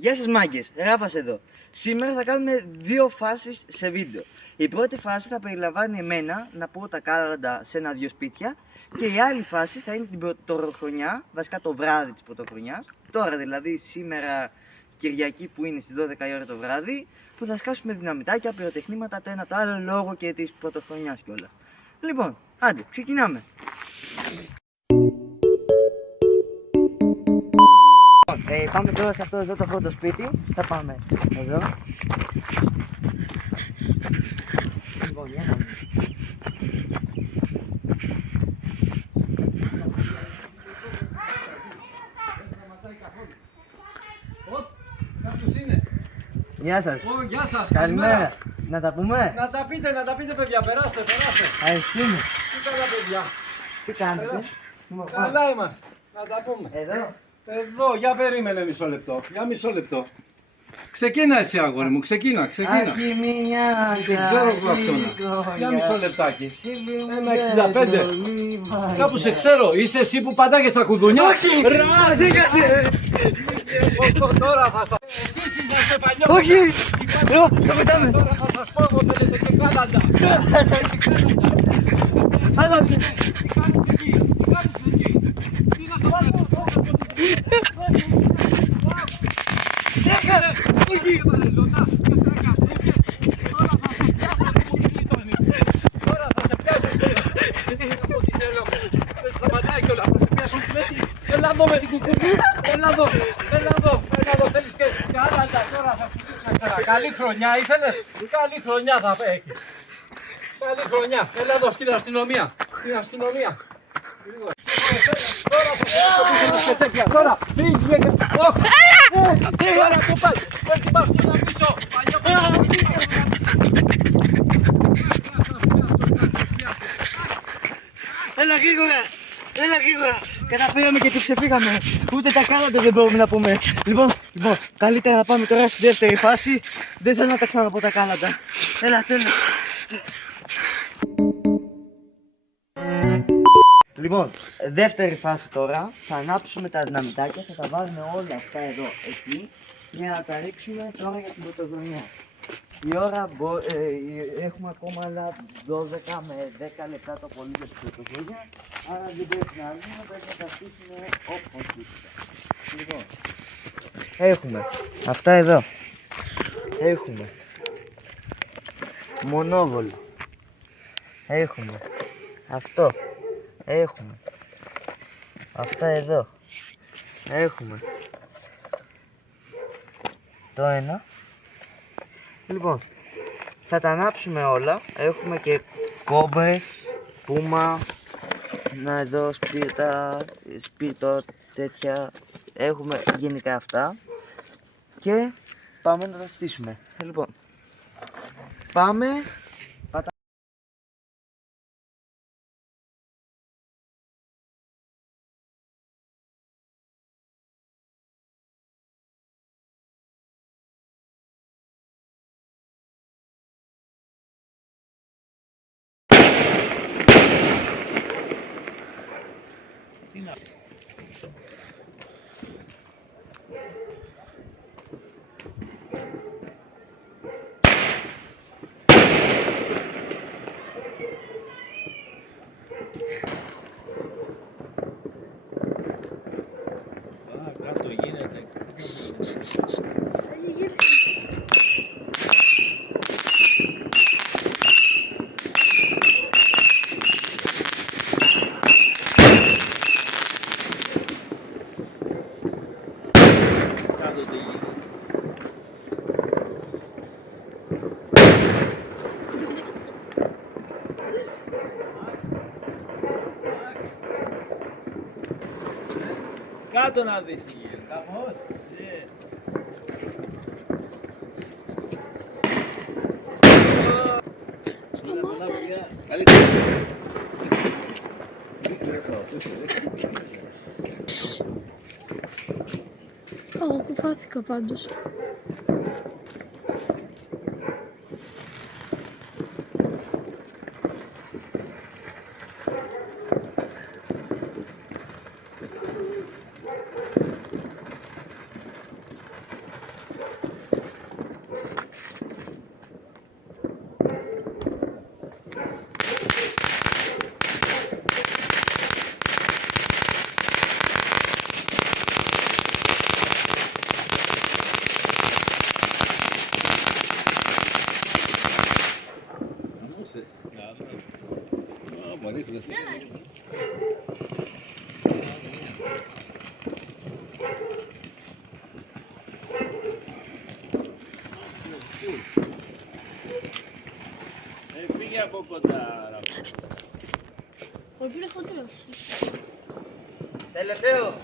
Γεια σας μάγκες, Ράφας εδώ. Σήμερα θα κάνουμε δύο φάσεις σε βίντεο. Η πρώτη φάση θα περιλαμβάνει εμένα να πω τα κάλαντα σε ένα-δυο σπίτια και η άλλη φάση θα είναι την πρωτοχρονιά, βασικά το βράδυ της πρωτοχρονιάς. Τώρα δηλαδή σήμερα Κυριακή που είναι στις 12 η ώρα το βράδυ, που θα σκάσουμε δυναμητάκια, πυροτεχνήματα, το ένα το άλλο λόγω και της πρωτοχρονιάς κιόλας. Λοιπόν, άντε, ξεκινάμε. Πάμε τώρα σε αυτό εδώ το πρώτο σπίτι. Θα πάμε εδώ. Λοιπόν, για να δούμε. Κάποιος είναι. Γεια σας. Γεια σας. Καλημέρα. Να τα πούμε. Να τα πείτε παιδιά, περάστε. Ευχαριστούμε. Τι καλά παιδιά. Τι κάνετε. Περάστε. Καλά είμαστε. Να τα πούμε. Εδώ. Για περίμενε μισό λεπτό. Ξεκίνα εσύ αγόρι μου, ξεκίνα. Αχι Δεν ξέρω εγώ αυτόν. Για μισό λεπτάκι. 1,65. Κάπου σε ξέρω. Είσαι εσύ που πατάγες τα κουδούνια. Όχι! Τώρα θα σας... Εσείς είσαστε παλιό. Όχι! Το πετάμε. Τώρα θα σας πω εγώ θέλετε και κάλαντα. Άντε. Τι κάνεις εκεί. Τι να το κάνω. Τώρα θα σε πιάσω εσένα. Δεν σταματάει κιόλας, θα σε πιάσω μέτη. Έλα εδώ με την κουκούνη. Έλα εδώ. Θέλεις και κάλαντα. Τώρα θα σου δείξω εσένα. Καλή χρονιά ήθελες. Καλή χρονιά θα έχεις. Καλή χρονιά. Έλα εδώ στην αστυνομία. Τώρα θα σε πιάσω τέτοια. Τώρα φύγε και... Τώρα που πας. Έτσι πας να πίσω. Έλα γρήγορα. Καταφέραμε και το ξεφύγαμε. Ούτε τα κάλαντα δεν μπορούμε να πούμε. Λοιπόν, καλύτερα να πάμε τώρα στη δεύτερη φάση. Δεν θέλω να τα ξαναπώ τα κάλαντα. Έλα, τέλος. Λοιπόν, δεύτερη φάση τώρα. Θα ανάψουμε τα δυναμητάκια. Θα τα βάλουμε όλα αυτά εδώ εκεί για να τα ρίξουμε τώρα για την πρωτοχρονιά. Η ώρα έχουμε ακόμα άλλα 12 με 10 λεπτά το πολύ για την πρωτοχρονιά. Άρα δεν πρέπει να αργούμε, πρέπει να τα αφήσουμε όπως ήρθε. Λοιπόν, έχουμε αυτά εδώ. Έχουμε μονόβολο. Έχουμε αυτό. Έχουμε αυτά εδώ. Έχουμε το ένα. Λοιπόν, θα τα ανάψουμε όλα. Έχουμε και κόμπρες, πούμα, να εδώ σπίρτο, τέτοια. Έχουμε γενικά αυτά. Και πάμε να τα στήσουμε. Λοιπόν, πάμε. Κάτω γίνεται. Κάτω να δεις τι γίνεται. Κάπως. Εγώ κουφάθηκα πάντως. από κοντά. Ο φίλος χοντρός. Τελευταίο.